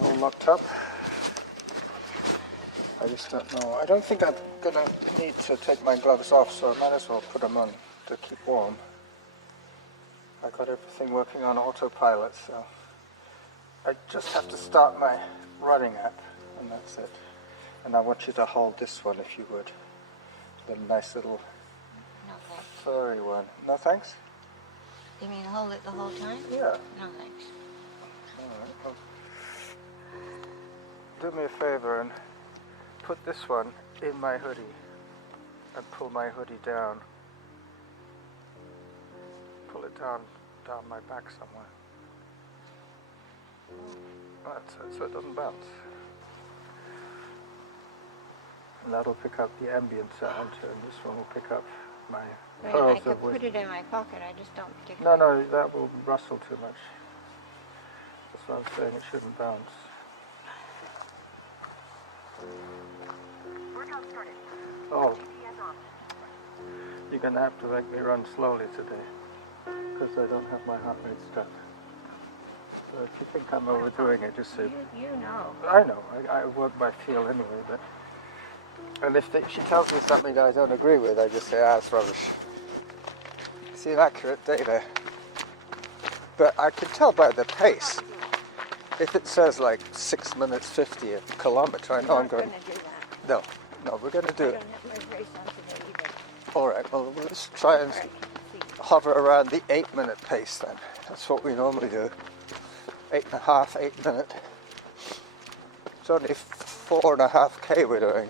all locked up. I just don't know. I don't think I'm gonna need to take my gloves off, so I might as well put them on to keep warm. I got everything working on autopilot, so I just have to start my running app, and that's it. And I want you to hold this one if you would. The nice little furry one. No thanks? You mean hold it the whole time? Yeah. No thanks. Alright, well, do me a favor and put this one in my hoodie and pull my hoodie down. Pull it down my back somewhere. That's it, so it doesn't bounce. And that'll pick up the ambient sound, and this one will pick up my pearls I could of wind. put it in my pocket, I just don't particularly... No, that will rustle too much. That's what I'm saying, it shouldn't bounce. Oh, you're going to have to make me run slowly today, because I don't have my heart rate stuff. So if you think I'm overdoing it, just say... You know. I know, I work by feel anyway, but... And if she tells me something that I don't agree with, I just say, it's rubbish. It's inaccurate data. But I can tell by the pace. If it says like 6 minutes 50 a kilometer, I know I'm going... to do that. No, we're going to do I it. don't have my race on today either. All right, well, let's try and hover around the 8-minute pace then. That's what we normally do. 8.5, 8 minute. It's only 4.5K we're doing.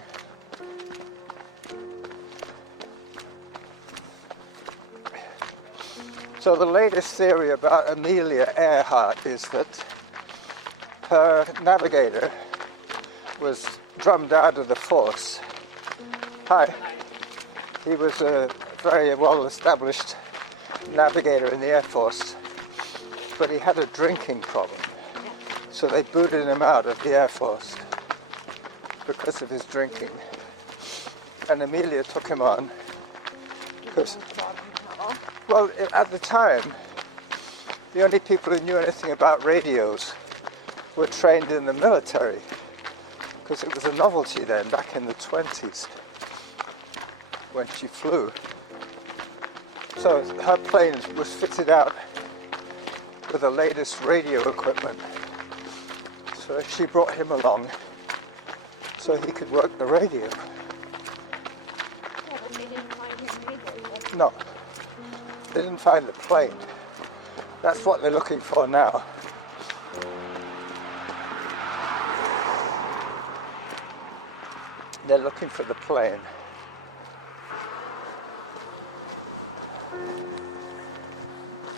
So the latest theory about Amelia Earhart is that her navigator was drummed out of the force. Hi. He was a very well-established navigator in the Air Force, but he had a drinking problem. So they booted him out of the Air Force because of his drinking. And Amelia took him on because, well, at the time, the only people who knew anything about radios were trained in the military, because it was a novelty then, back in the 20s, when she flew. So her plane was fitted out with the latest radio equipment. So she brought him along so he could work the radio. Yeah, but they didn't find him either. No, they didn't find the plane. That's what they're looking for now. They're looking for the plane.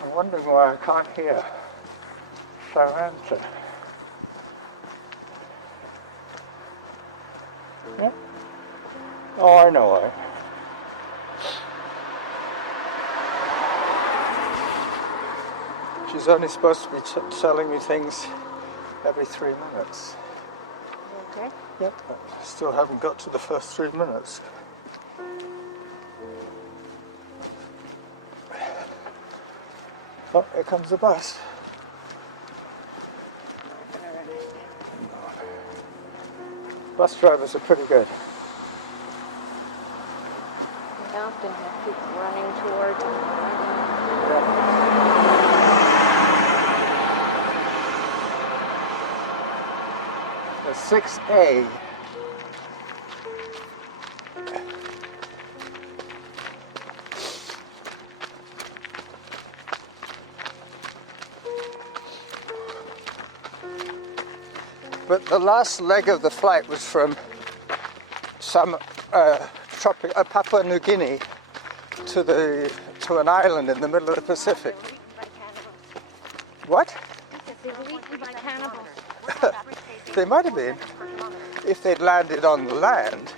I'm wondering why I can't hear Saranta. Yeah? Oh, I know why. She's only supposed to be telling me things every 3 minutes. Okay. Yep, I still haven't got to the first 3 minutes. Oh, here comes the bus. Bus drivers are pretty good. They often have people running towards them. The 6A. But the last leg of the flight was from some Papua New Guinea to an island in the middle of the Pacific. What? They were eaten by cannibals. They might have been if they'd landed on the land.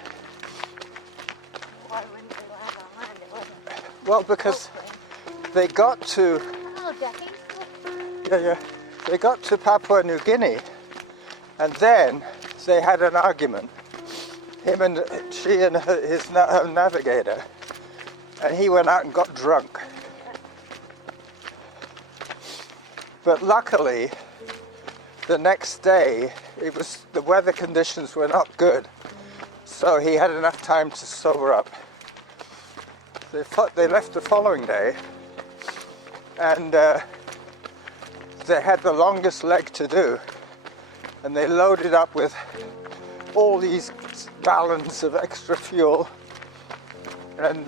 Why wouldn't they land on land? It wasn't. Well, because they got to Oh, Ducky. they got to Papua New Guinea, and then they had an argument. She and her navigator, and he went out and got drunk. But luckily, the next day, the weather conditions were not good, so he had enough time to sober up. They left the following day, and they had the longest leg to do, and they loaded up with all these gallons of extra fuel, and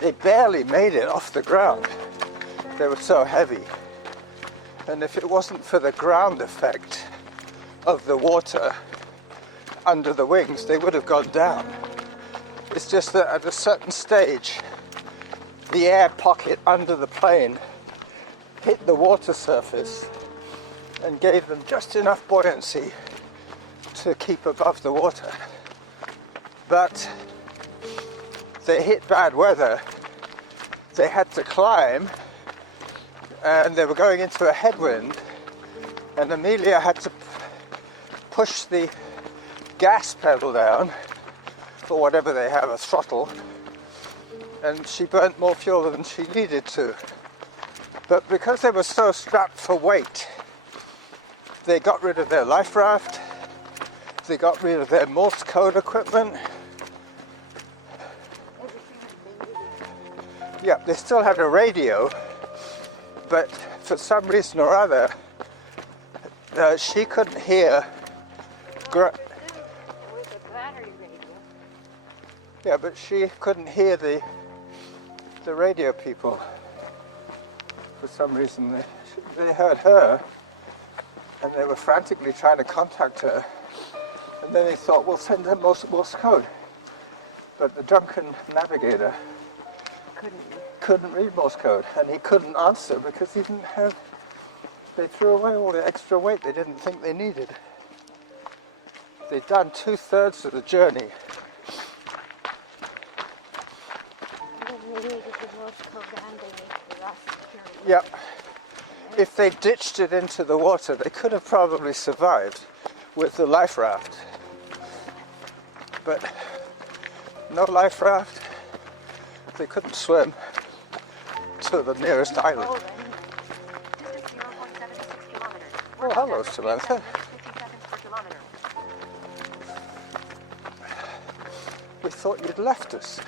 they barely made it off the ground. They were so heavy. And if it wasn't for the ground effect of the water under the wings, they would have gone down. It's just that at a certain stage, the air pocket under the plane hit the water surface and gave them just enough buoyancy to keep above the water. But they hit bad weather. They had to climb, and they were going into a headwind, and Amelia had to push the gas pedal down, or whatever they have, a throttle, and she burnt more fuel than she needed to. But because they were so strapped for weight, they got rid of their life raft, they got rid of their Morse code equipment. Yeah, they still had a radio, but for some reason or other, she couldn't hear. Yeah, but she couldn't hear the radio people. For some reason, they heard her, and they were frantically trying to contact her. And then they thought, we'll send her Morse code. But the drunken navigator couldn't read Morse code, and he couldn't answer because he didn't have. They threw away all the extra weight they didn't think they needed. They'd done 2/3 of the journey. Yep. If they ditched it into the water, they could have probably survived with the life raft. But no life raft. They couldn't swim to the nearest island. Oh, hello, Samantha. We thought you'd left us.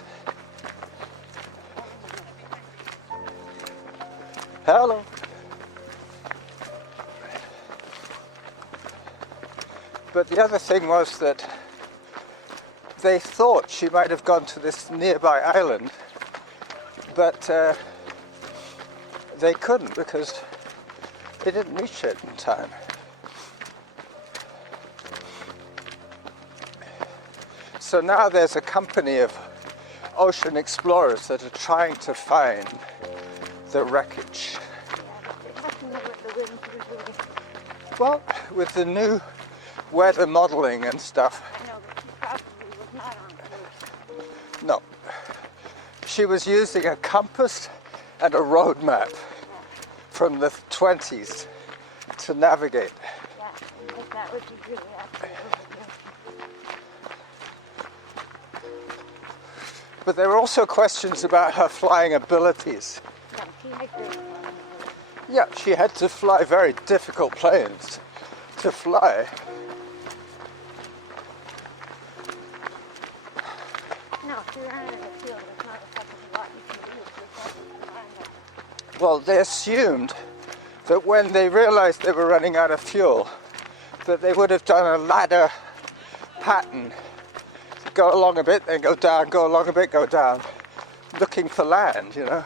Hello. But the other thing was that they thought she might have gone to this nearby island, but they couldn't because they didn't reach it in time. So now there's a company of ocean explorers that are trying to find the wreckage. Well, with the new weather modeling and stuff. No. She was using a compass and a road map from the 20s to navigate. Yeah, that would be really accurate. But there were also questions about her flying abilities. Yeah, she had to fly very difficult planes to fly. No, if you're out of the field, it's not a second lot you can do. Well, they assumed that when they realized they were running out of fuel, that they would have done a ladder pattern. Go along a bit, then go down, go along a bit, go down, looking for land, you know.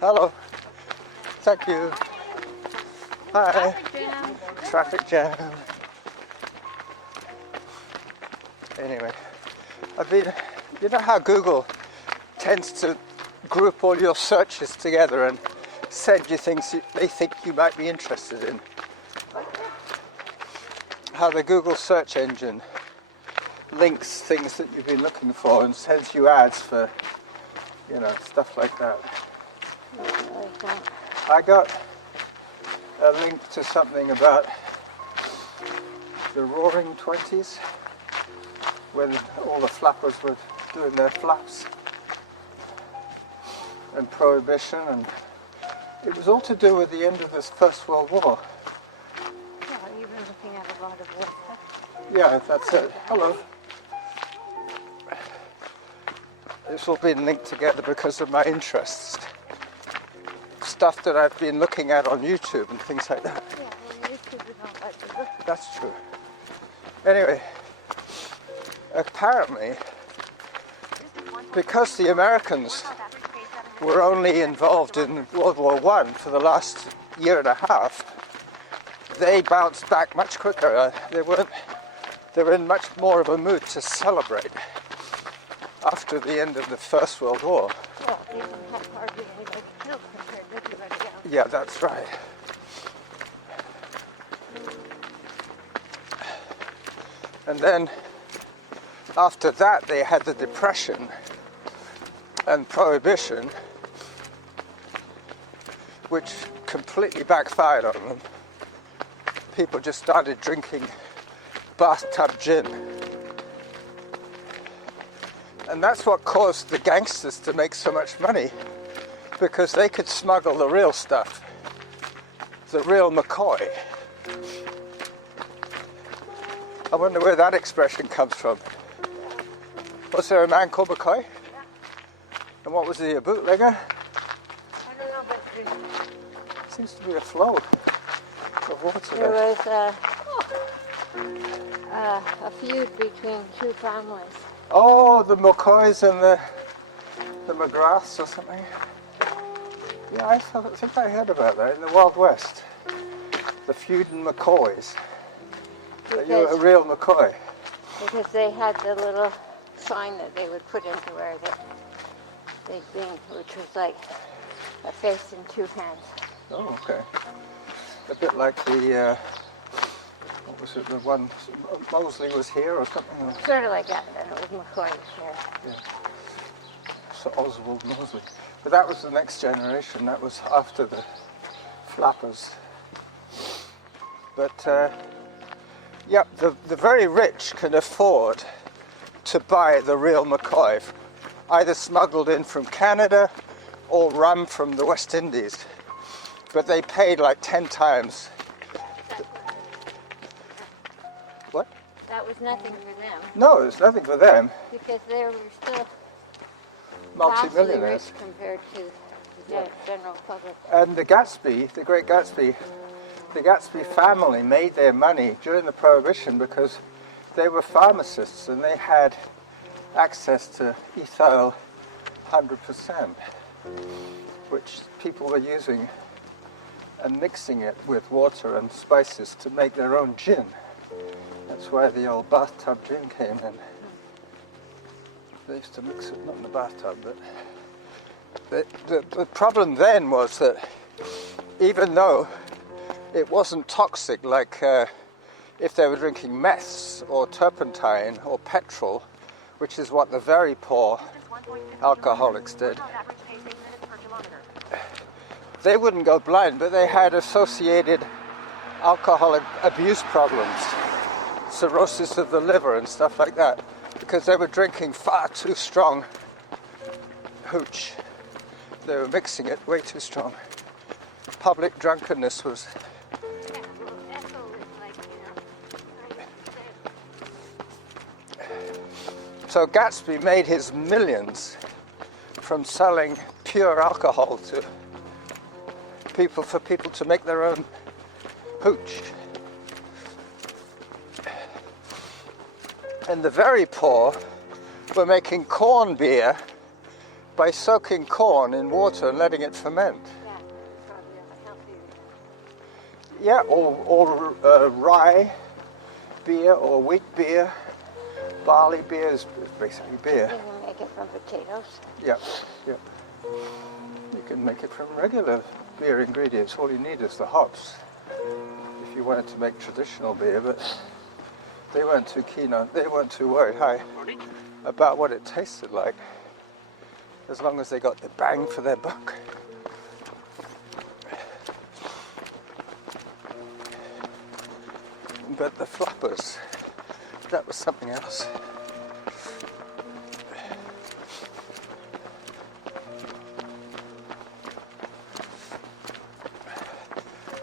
Hello. Thank you. Hi. Traffic jam. Anyway, you know how Google tends to group all your searches together and send you things they think you might be interested in. How the Google search engine links things that you've been looking for and sends you ads for, you know, stuff like that. I got a link to something about the Roaring 20s when all the flappers were doing their flaps. and Prohibition, and it was all to do with the end of this First World War. Yeah, you've been looking at a lot of war stuff. Yeah, that's it. Hello. It's all been linked together because of my interests. Stuff that I've been looking at on YouTube and things like that. Yeah, well, YouTube is not like this. That's true. Anyway, apparently, because the Americans were only involved in World War I for the last year and a half, they bounced back much quicker. They were in much more of a mood to celebrate after the end of the First World War. Well, they didn't have hardly anybody killed compared to everybody else. Yeah, that's right. And then after that they had the Depression and Prohibition, which completely backfired on them. People just started drinking bathtub gin. And that's what caused the gangsters to make so much money, because they could smuggle the real stuff, the real McCoy. I wonder where that expression comes from. Was there a man called McCoy? Yeah. And what was he, a bootlegger? I don't know, but Seems to be a flow of water there there. was a feud between two families. Oh, the McCoys and the McGraths or something. Yeah, I think I heard about that in the Wild West. The feud in McCoys. Are you a real McCoy? Because they had the little sign that they would put into where they sing, which was like a face and two hands. Oh, okay. A bit like the, what was it, the one, Mosley was here or something? Sort of like that, and it was McCoy's here. Yeah. So Oswald Mosley. But that was the next generation. That was after the flappers. But, yeah, the very rich can afford to buy the real McCoy, either smuggled in from Canada or rum from the West Indies. But they paid like 10 times. What? That was nothing for them, No, it's nothing for them. because they were still vastly Multi-millionaires. rich compared to the general public. And the Gatsby, the great Gatsby, the Gatsby family made their money during the Prohibition because they were pharmacists and they had access to ethyl 100%, which people were using and mixing it with water and spices to make their own gin. That's why the old bathtub gin came in. They used to mix it, not in the bathtub, but the problem then was that even though it wasn't toxic, like if they were drinking meths or turpentine or petrol, which is what the very poor alcoholics did, they wouldn't go blind, but they had associated alcoholic abuse problems, cirrhosis of the liver and stuff like that, because they were drinking far too strong hooch. They were mixing it way too strong. Public drunkenness was... So Gatsby made his millions from selling pure alcohol to people, for people to make their own hooch. And the very poor were making corn beer by soaking corn in water and letting it ferment. Yeah, or rye beer or wheat beer. Barley beer is basically beer. You can make it from potatoes. Yeah, yeah. You can make it from regular beer ingredients. All you need is the hops if you wanted to make traditional beer, but they weren't too keen on, they weren't too worried about what it tasted like, as long as they got the bang for their buck. But the flappers, that was something else.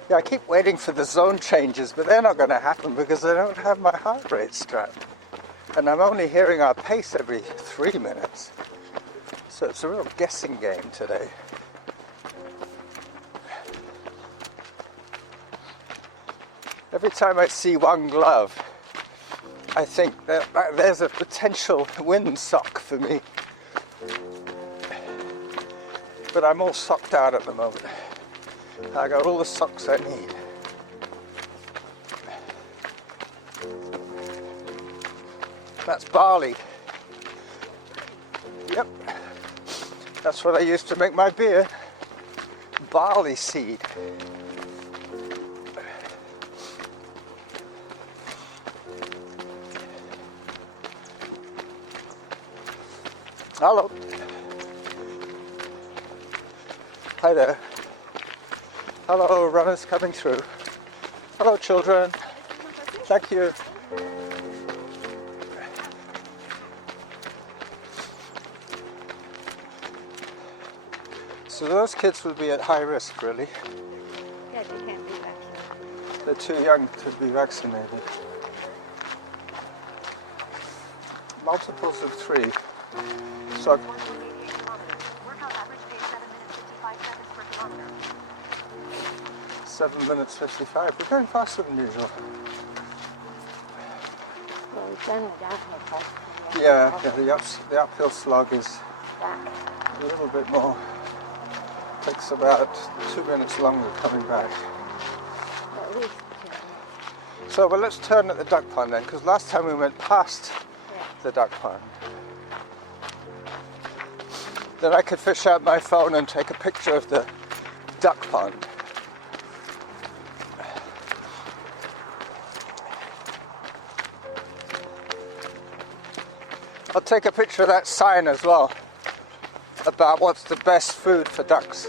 Yeah, I keep waiting for the zone changes, but they're not going to happen because I don't have my heart rate strapped. And I'm only hearing our pace every 3 minutes. So it's a real guessing game today. Every time I see one glove, I think that there's a potential windsock for me. But I'm all socked out at the moment. I got all the socks I need. That's barley. Yep. That's what I used to make my beer. Barley seed. Hello. Hi there. Hello, runners coming through. Hello, children. Thank you. So those kids will be at high risk, really. Yeah, they can't be vaccinated. They're too young to be vaccinated. Multiples of 3. So Workout average pace 7 minutes 55 seconds per kilometer. 7 minutes 55. We're going faster than usual. Well, we've done the downhill part. Yeah, the uphill slog is Back. a little bit more. Takes about 2 minutes longer coming back. At least 2 minutes. So, well, let's turn at the duck pond then, because last time we went past Yeah. the duck pond. Then I could fish out my phone and take a picture of the duck pond. I'll take a picture of that sign as well about what's the best food for ducks.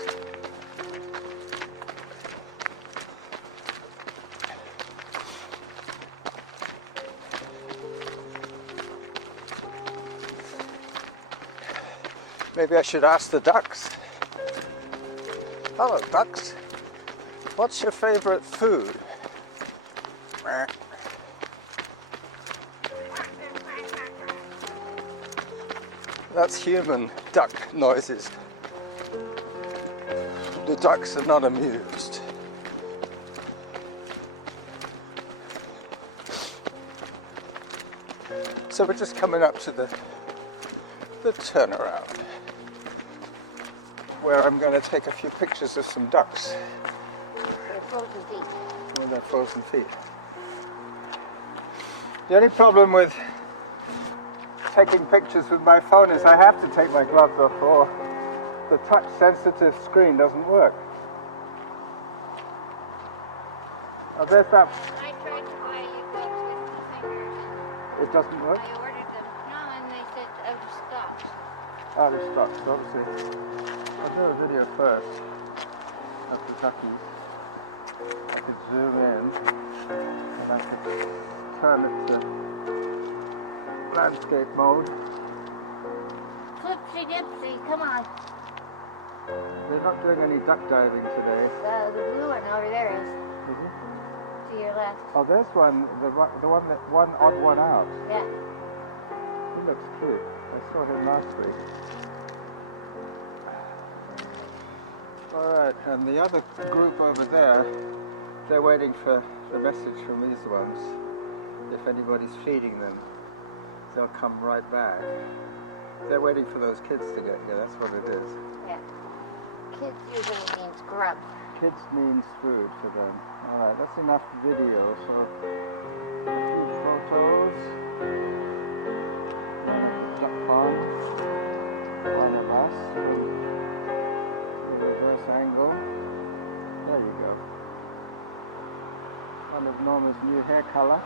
Maybe I should ask the ducks. Hello, ducks. What's your favorite food? That's human duck noises. The ducks are not amused. So we're just coming up to the turnaround, where I'm going to take a few pictures of some ducks They're frozen feet. with their frozen feet. The only problem with taking pictures with my phone is I have to take my gloves off or the touch sensitive screen doesn't work. Oh, there's that. I tried to buy you gloves with the fingers. It doesn't work? I ordered them. No, and they said out of stock. Out of stock, so obviously. I'll do a video first of the duckies. I could zoom in and I could turn it to landscape mode. Flipsy dipsy, come on. They're not doing any duck diving today. The blue one over there is. Is it? To your left. Oh, there's one, the one that one odd one out. Yeah. He looks cute. I saw him last week. Alright, and the other group over there, they're waiting for the message from these ones. If anybody's feeding them, they'll come right back. They're waiting for those kids to get here, that's what it is. Yeah. Kids usually means grub. Kids means food for them. Alright, that's enough video, so a few photos. Duck pond. One of us from the reverse angle. There you go. One of Norma's new hair color,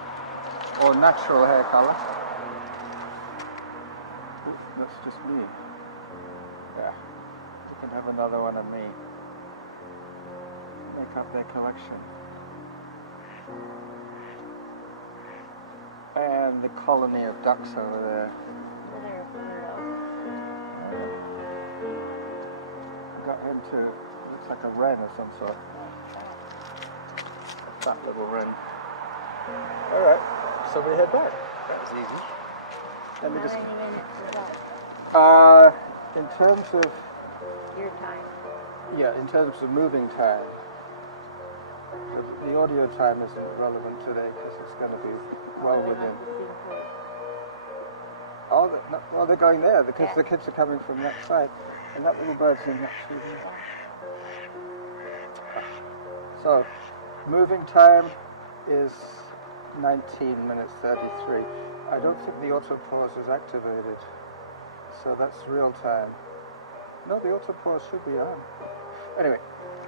or natural hair color. That's just me. Yeah, you can have another one of me. Make up their collection. And the colony of ducks over there. Got into, looks like a wren of some sort. that little ring. Alright, so we head back. That was easy. Let me How just... many minutes is that? In terms of... Your time. Yeah, in terms of moving time, the audio time isn't relevant today because it's going to be well within. Oh, well, they're going there because the kids are coming from that side, and that little bird's in that tree. So, moving time is 19 minutes 33. I don't think the auto pause is activated, so that's real time. No, the auto pause should be on. Anyway,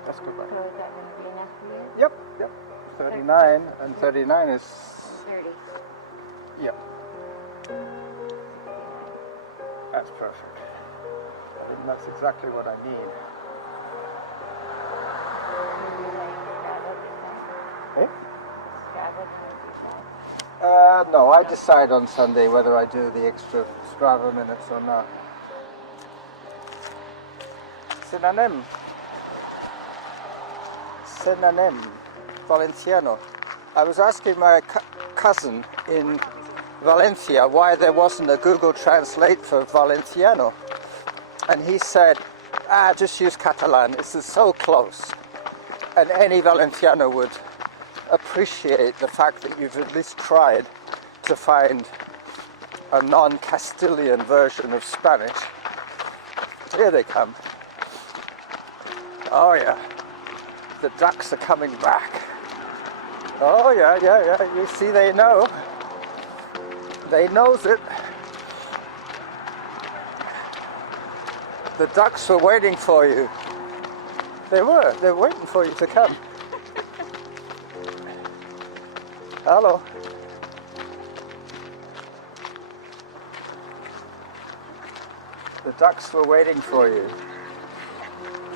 let's go back. So is that going to be enough for you? Yep. 39, and 39 is... 30. Yep. That's perfect. I think that's exactly what I need. Eh? No, I decide on Sunday whether I do the extra Strava minutes or not. Synonym, Valenciano. I was asking my cousin in Valencia why there wasn't a Google Translate for Valenciano. And he said, just use Catalan, this is so close. And any Valenciano would appreciate the fact that you've at least tried to find a non-Castilian version of Spanish. Here they come. Oh yeah, the ducks are coming back. Oh yeah, you see they know. They knows it. The ducks were waiting for you. They're waiting for you to come. Hello. The ducks were waiting for you.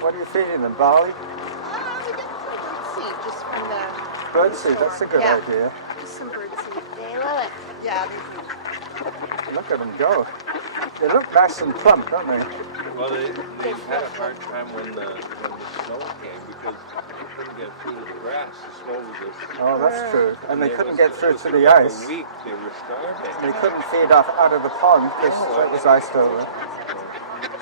What are you feeding them, barley? We got some bird seed just from the Birdseed, that's a good idea. Just some bird seed. They love it. Yeah, they do. Look at them go. They look nice and plump, don't they? Well, they had a hard time when the snow came because they couldn't get through the grass. The snow was just... Oh, that's true. And they couldn't get through to the For ice. a week, they were starving. They couldn't feed off out of the pond because it was iced over.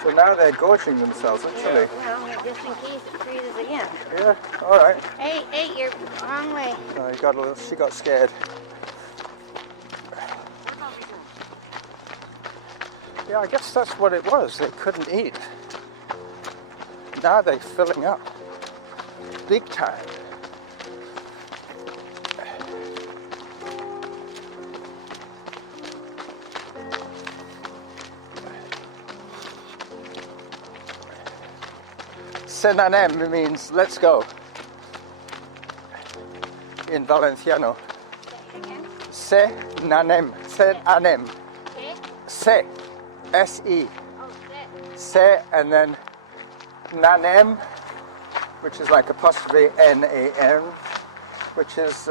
So now they're gorging themselves, actually. Well, just in case it freezes again. Yeah, all right. Hey, you're wrong way. Oh, she got scared. Yeah, I guess that's what it was. They couldn't eat. Now they're filling up. Big time. Synonym means let's go in Valenciano. Synonym. Se. S-E. Se and then nanem, which is like apostrophe N-A-M, which is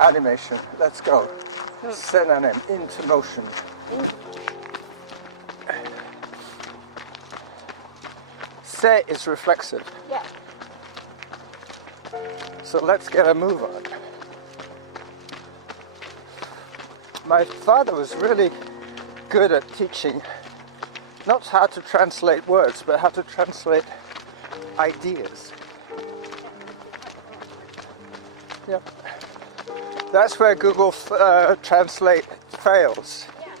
animation. Let's go. Synonym, into motion. Se is reflexive. Yeah. So let's get a move on. My father was really good at teaching not how to translate words, but how to translate ideas. Yeah. That's where Google Translate fails. Yeah.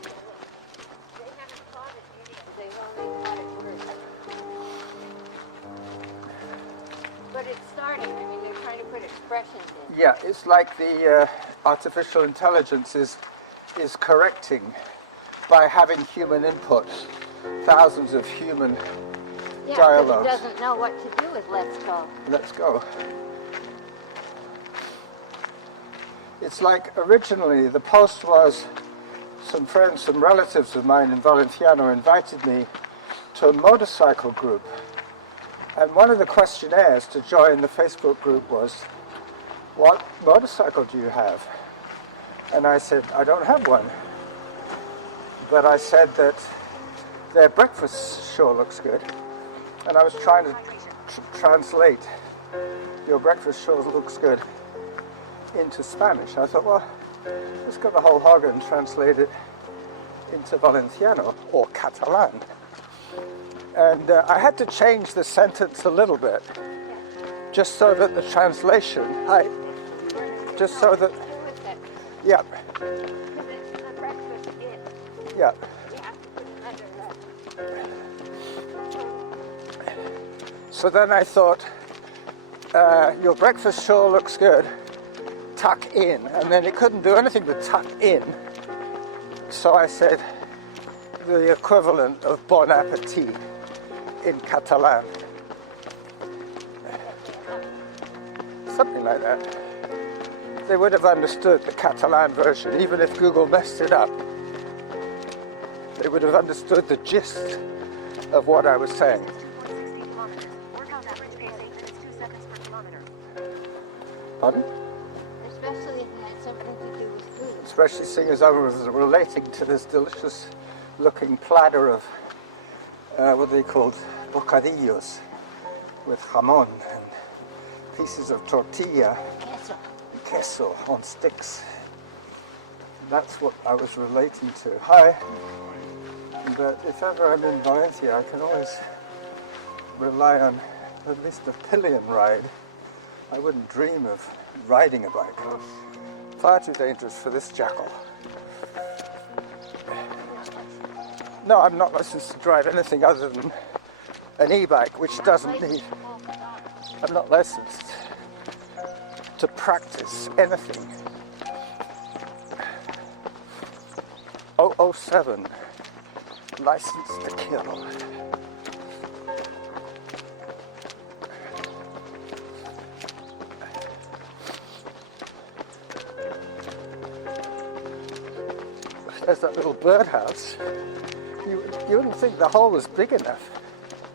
They haven't taught it yet. They've only taught it words. But it's starting. I mean, they're trying to put expressions in. Yeah, it's like the artificial intelligence is correcting by having human input, thousands of human dialogues. But it doesn't know what to do with let's go. Let's go. It's like originally the post was some friends, some relatives of mine in Valenciano invited me to a motorcycle group. And one of the questionnaires to join the Facebook group was, what motorcycle do you have? And I said, I don't have one. But I said that their breakfast sure looks good. And I was trying to translate, your breakfast sure looks good. into Spanish. I thought, well, let's go the whole hog and translate it into Valenciano or Catalan. And I had to change the sentence a little bit, just so that the translation, just so that, yeah, yeah. So then I thought, your breakfast sure looks good, tuck in. And then it couldn't do anything but tuck in. So I said the equivalent of bon appetit in Catalan. Something like that. They would have understood the Catalan version, even if Google messed it up. They would have understood the gist of what I was saying. 2.60 kilometers. Workout average pace 8 minutes 2 seconds per kilometer. Pardon? Especially if it had something to do with food. Especially seeing as I was relating to this delicious looking platter of what they called bocadillos with jamon and pieces of tortilla, queso on sticks. That's what I was relating to. Hi. But if ever I'm in Valencia, I can always rely on at least a pillion ride. I wouldn't dream of riding a bike. Far too dangerous for this jackal. No, I'm not licensed to drive anything other than an e-bike, which doesn't need... I'm not licensed to practice anything. 007, licensed to kill. There's that little birdhouse. You wouldn't think the hole was big enough.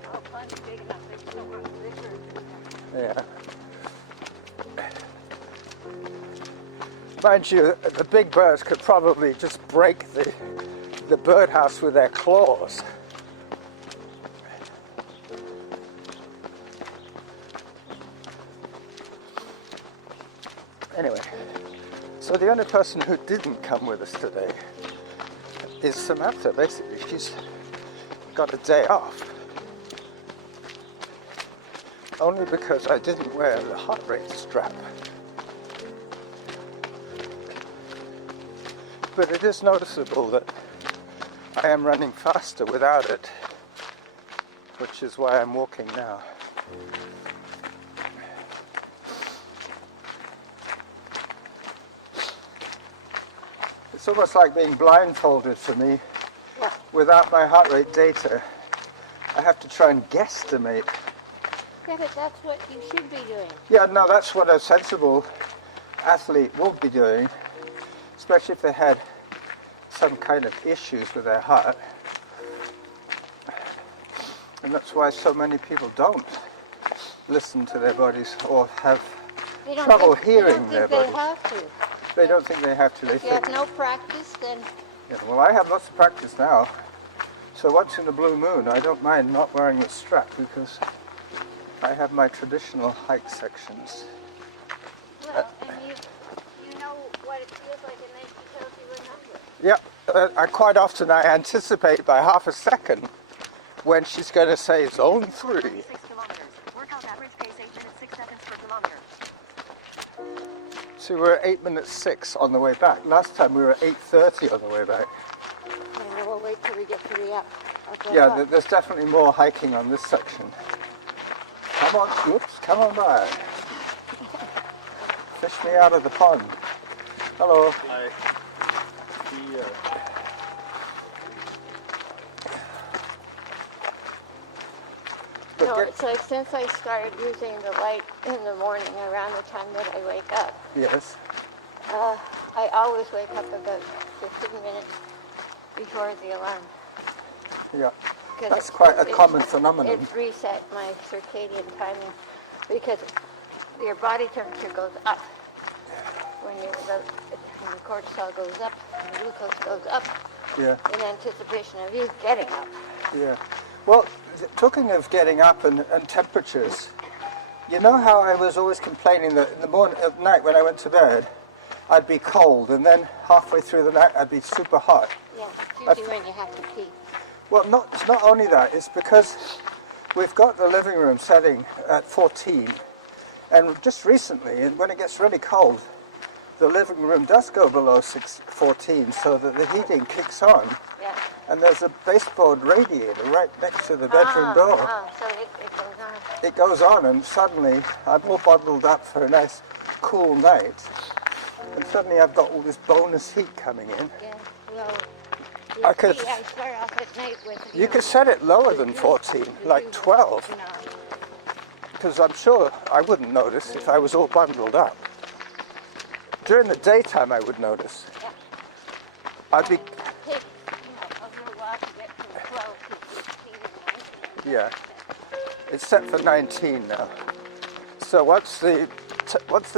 Oh, plenty big enough. They still want bigger. Yeah. Mind you, the big birds could probably just break the birdhouse with their claws. Anyway, so the only person who didn't come with us today is Samantha. Basically, she's got a day off. Only because I didn't wear the heart rate strap. But it is noticeable that I am running faster without it, which is why I'm walking now. It's almost like being blindfolded for me. Without my heart rate data, I have to try and guesstimate. Yeah, but that's what you should be doing. Yeah, no, that's what a sensible athlete would be doing, especially if they had some kind of issues with their heart. And that's why so many people don't listen to their bodies or have trouble hearing their bodies. They have to. They don't think they have to. They If you think, have no practice, then yeah, well, I have lots of practice now. So once in a blue moon, I don't mind not wearing the strap because I have my traditional height sections. well, and you know what it feels like, and then she tells you a number. Yeah, quite often I anticipate by half a second when she's going to say zone 3. 6 kilometers. Workout average pace 8 minutes 6 seconds per kilometer. So we're at 8 minutes 6 on the way back. Last time we were at 8:30 on the way back. Yeah, we'll wait till we get to the upper Yeah, part. there's definitely more hiking on this section. Come on, Scoops, come on by. Fish me out of the pond. Hello. But No, get- it's like since I started using the light in the morning around the time that I wake up, Yes. I always wake up about 15 minutes before the alarm. Yeah. 'Cause That's quite a common phenomenon. It reset my circadian timing because your body temperature goes up when the cortisol goes up and the glucose goes up Yeah. in anticipation of you getting up. Yeah. Well, talking of getting up and temperatures, You know how I was always complaining that in the morning, at night when I went to bed, I'd be cold, and then halfway through the night I'd be super hot. Yeah, it's usually when you have to pee. Well, it's not only that. It's because we've got the living room setting at 14, and just recently, when it gets really cold, the living room does go below 14, so that the heating kicks on. Yeah. And there's a baseboard radiator right next to the bedroom door. So it goes on. It goes on, and suddenly I'm all bundled up for a nice cool night, and suddenly I've got all this bonus heat coming in. Yeah, well, I could- I start off at night with... You could set it lower than 14, like 12, No. because I'm sure I wouldn't notice if I was all bundled up. During the daytime I would notice. Yeah. I'd be, Take, a little while to get from 12 to 15 and 19. yeah. It's set for 19 now. So once the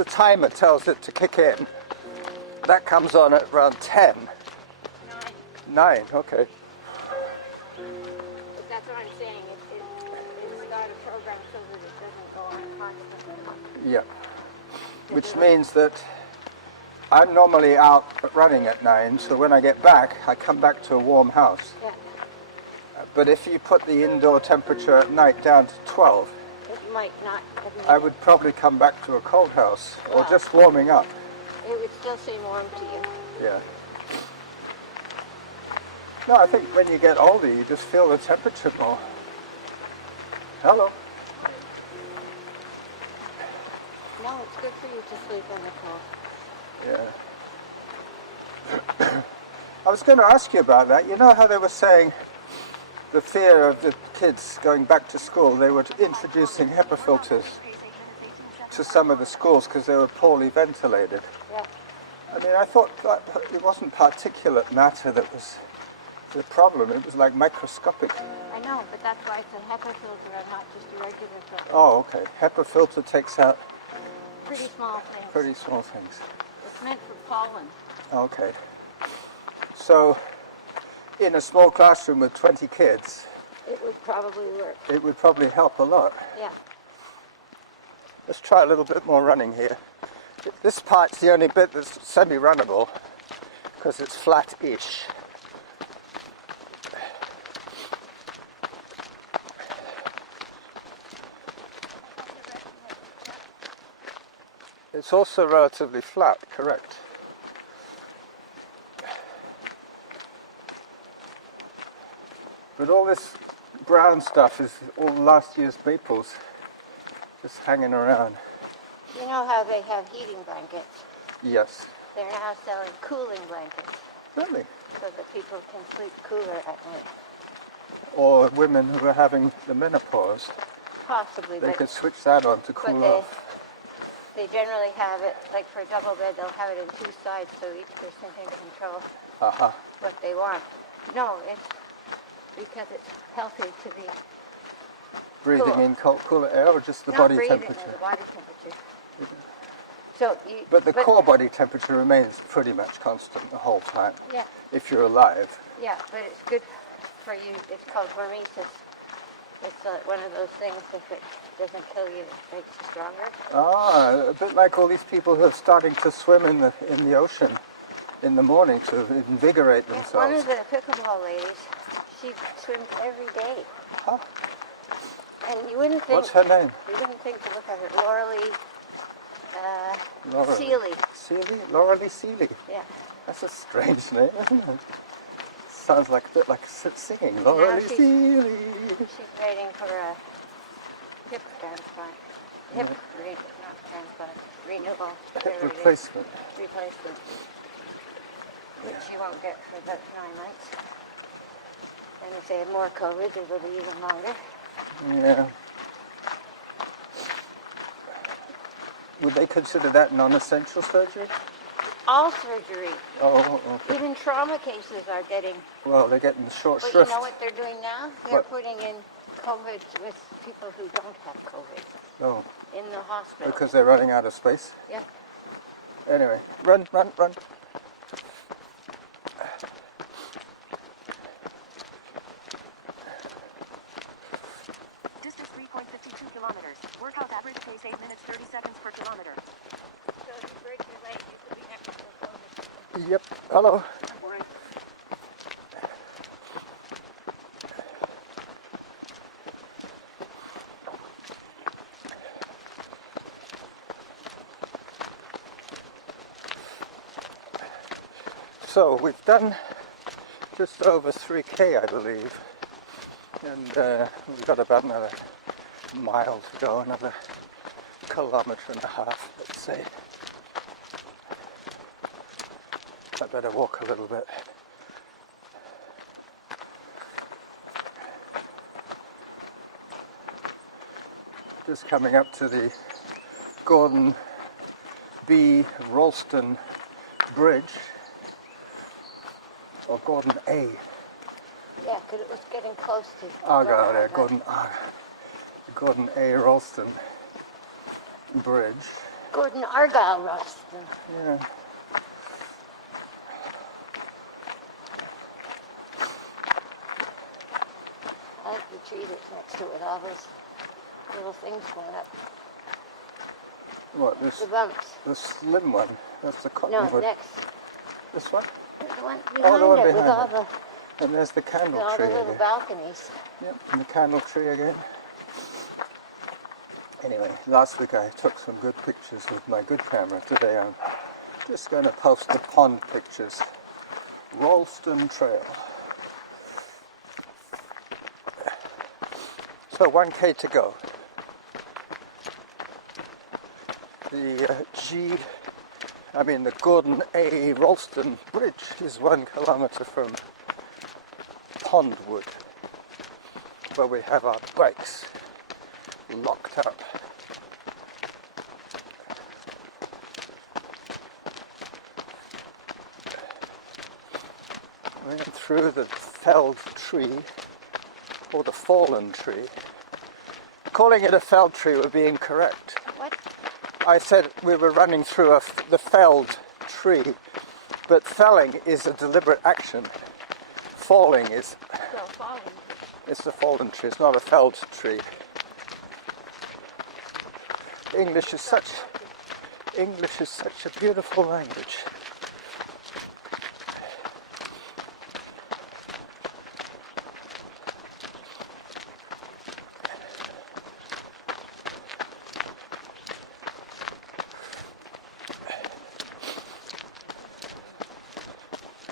timer tells it to kick in, that comes on at around 10. 9, okay. But that's what I'm saying. It's got a program so that it doesn't go on constantly. Yeah. Which means that I'm normally out running at 9, so when I get back, I come back to a warm house. Yeah. But if you put the indoor temperature at night down to 12, It might not... I would probably come back to a cold house, or Wow. just warming up. It would still seem warm to you. Yeah. No, I think when you get older, you just feel the temperature more. Hello. No, it's good for you to sleep on the cold. Yeah. I was going to ask you about that. You know how they were saying the fear of the kids going back to school, they were introducing HEPA filters to some of the schools because they were poorly ventilated. Yeah. I mean, I thought that it wasn't particulate matter that was the problem. It was like microscopic. I know, but that's why it's a HEPA filter and not just a regular filter. Oh, okay. HEPA filter takes out Pretty small things. pretty small things. It's meant for pollen. Okay. So, in a small classroom with 20 kids, It would probably work. it would probably help a lot. Yeah. Let's try a little bit more running here. This part's the only bit that's semi-runnable because it's flat-ish. It's also relatively flat, correct. But all this brown stuff is all last year's maples just hanging around. You know how they have heating blankets? Yes. They're now selling cooling blankets Really? so that people can sleep cooler at night. Or women who are having the menopause, Possibly, they but could switch that on to cool off. they generally have it, like for a double bed, they'll have it in two sides so each person can control Aha. what they want. No, it's because it's healthy to be Breathing Cool. in cooler air or just the not body breathing temperature? in the body temperature. So you, But the core body temperature remains pretty much constant the whole time, Yeah, if you're alive. yeah, but it's good for you. It's called hormesis. It's one of those things, if it doesn't kill you, it makes you stronger. Ah, a bit like all these people who are starting to swim in the ocean in the morning to invigorate Yeah, themselves. one of the pickleball ladies, she swims every day. Huh? And you wouldn't think, What's her name? you wouldn't think to look at her, Lauralee Laura. Seeley. Seeley? Laura Lee Seeley. Yeah. That's a strange name, isn't it? Sounds like a bit like singing. Laura Lee she's- Seeley. She's waiting for a hip transplant. Not transplant, renewal. Hip whatever it is. replacement. Replacement. Which she won't get for about 9 months. And if they have more COVID, it'll be even longer. Yeah. Would they consider that non-essential surgery? All surgery, Oh, okay. even trauma cases are getting. Well, they're getting the short But shrift. you know what they're doing now? They're What? putting in COVID with people who don't have COVID Oh, in the hospital. because they're running out of space. Yeah. Anyway, run, run, run. Distance 3.52 kilometers. kilometers. Workout average pace 8 minutes 30 seconds per kilometer. So if you break your leg, you could be next to the phone. Yep. Hello. So we've done just over 3K, I believe, and we've got about another mile to go, another kilometre and a half, let's say. I better walk a little bit. Just coming up to the Gordon B. Ralston Bridge, or Gordon A. Yeah, because it was getting close to... Argyle there, Gordon A. Ralston Bridge. Gordon Argyle Ralston. Yeah. I like the tree that's next to it with all those little things going up. What, this? The bumps. The slim one? That's the No, cottonwood. next. This one? The one Oh, behind the one it with behind all it. And there's the candle all tree the little again. balconies. Yep, and the candle tree again. Anyway, last week I took some good pictures with my good camera. Today I'm just going to post the pond pictures. Ralston Trail. So 1K to go. The Gordon A. Ralston Bridge is 1 kilometre from Pondwood, where we have our bikes locked up. We went through the felled tree, or the fallen tree. Calling it a felled tree would be incorrect. What? I said we were running through the felled tree, but felling is a deliberate action. Falling is, Still falling. it's the fallen tree, it's not a felled tree. English is such a beautiful language.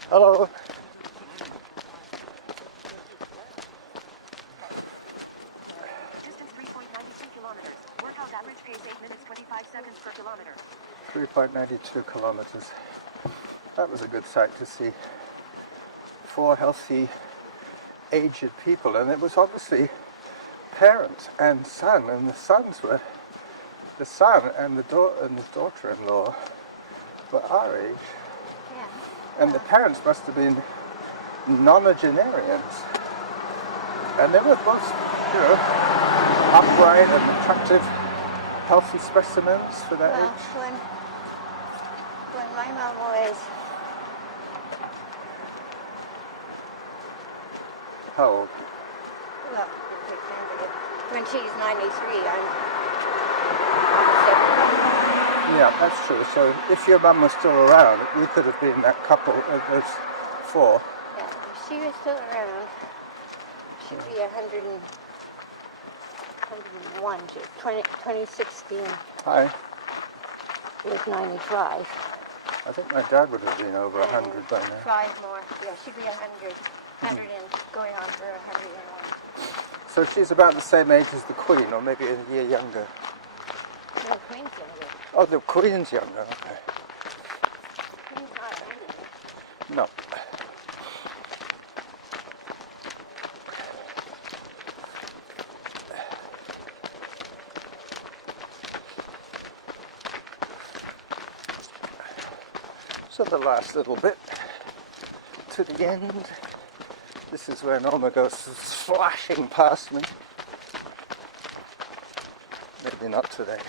Hello. Distance 3.92 kilometers. Workout average pace 8 minutes 25 seconds per kilometer. 3.92 kilometers. That was a good sight to see. 4 healthy, aged people, and it was obviously parent and son, and the son and his daughter-in-law were our age, Yeah. and the parents must have been nonagenarians, and they were both, upright and attractive, healthy specimens for that Well, age. when my mom was, How old? well, when she's 93, I'm 70. Yeah, that's true. So if your mum was still around, we could have been that couple of those 4. Yeah, if she was still around, she'd be 101. 2016 Hi. was 95. I think my dad would have been over 100 by now. 5 more. Yeah, she'd be 100. 100 and going on for 101. So she's about the same age as the Queen, or maybe a year younger. No, Queen's younger. Oh, the Queen's younger, okay. Queen's not 100. No. So the last little bit to the end. This is where Norma goes flashing past me. Maybe not today.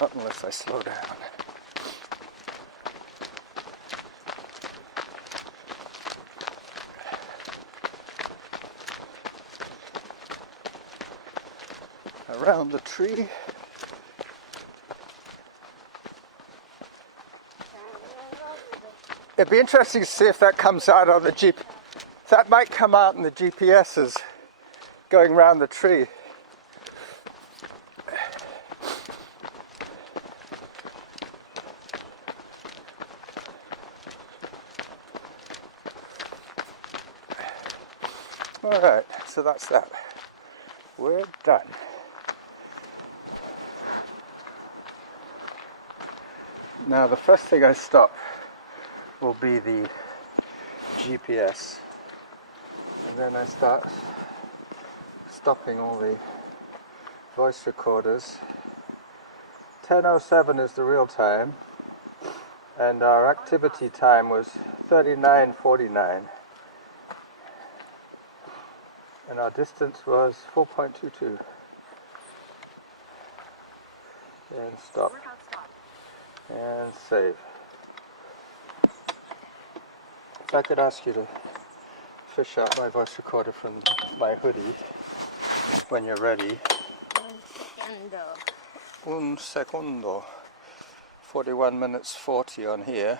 Not unless I slow down. around the tree. It'd be interesting to see if that comes out on the Jeep. That might come out in the GPSs going around the tree. All right, so that's that. We're done. Now the first thing I stop will be the GPS, and then I start stopping all the voice recorders. 10:07 is the real time, and our activity time was 39:49, and our distance was 4.22. And stop. Workout stop. And save. If I could ask you to fish out my voice recorder from my hoodie when you're ready. Un secondo. 41 minutes 40 on here.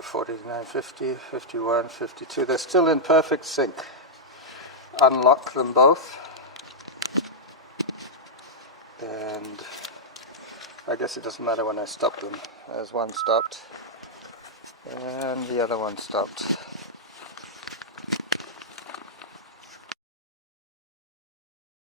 $49, $50, $51, $52. They're still in perfect sync. Unlock them both. And I guess it doesn't matter when I stop them. There's one stopped. And the other one stopped.